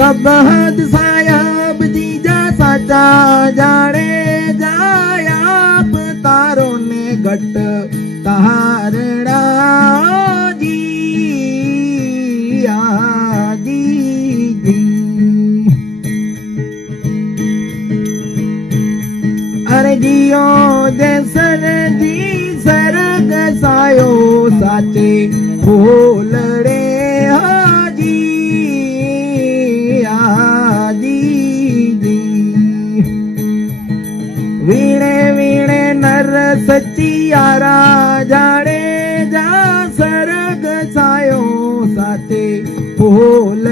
सब हद साहब जीजा साचा जाने जाया तारो ने गट तारड़ा जी जी जी। अरे जियो जैसन जी सरग सायो साचे बोलड़े हाजी आजी जी। वीणे वीणे नर सचियारा जाने जा सरग सायो साचे बोल